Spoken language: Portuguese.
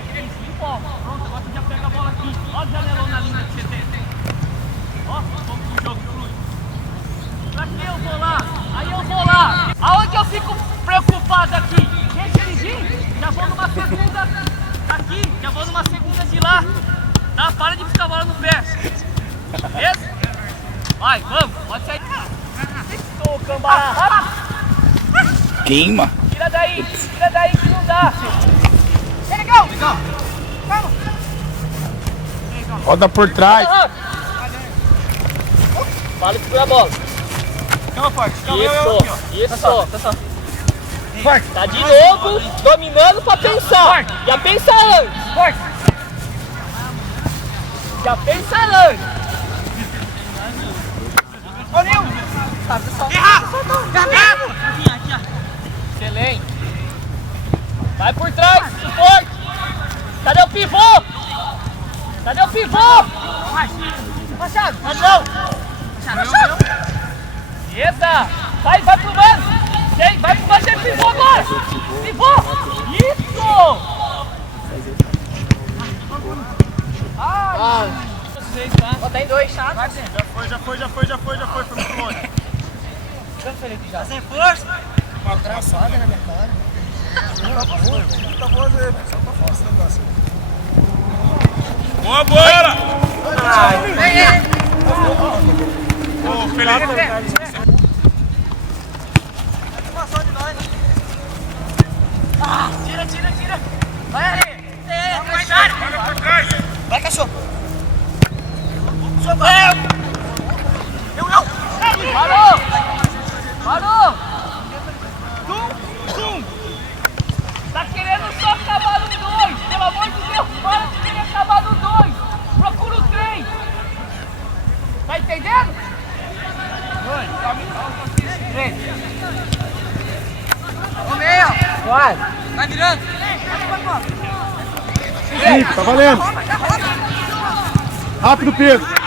15, empolga. Pronto, agora você já pega a bola aqui. Olha a janelona linda que você tem. Ó, como que o jogo flui. Pra que eu vou lá? Aí eu vou lá. Aonde eu fico preocupado aqui? Deixa ele vir, já vou numa segunda aqui, já vou numa segunda de lá. Tá? Para de ficar a bola no pé. Beleza? Vai, vamos, pode sair. Ô, cambara. Queima. Tira daí que não dá. Legal. Vamos. Roda por trás. Fala e segura a bola. Calma, forte. Isso. Tá de novo, dominando pra pensar. Já pensa antes. Já pensa antes. Ô, Nil! Erra! Excelente. Vai por trás, suporte. Cadê o pivô? Machado. Eita. Vai pro mano. Vai pro mano, tem pivô agora. Pivô. Isso. Ai. Ó, tem dois, tá? Já foi, foi muito longe. Já. Sem força! Uma traçada na minha cara. Tá boa dele, só pra fora esse negócio. Boa bola! Ô, Felipe! Passou de nós. Tira. Vai ali. Olha por trás. Vai, cachorro. Parou! Tum! Tá querendo só acabar no 2! Pelo amor de Deus, para de querer acabar no 2! Procura o 3! Tá entendendo? 3! Ô, meia! Vai! Vai virando! Sim, tá valendo. Rápido, Pedro.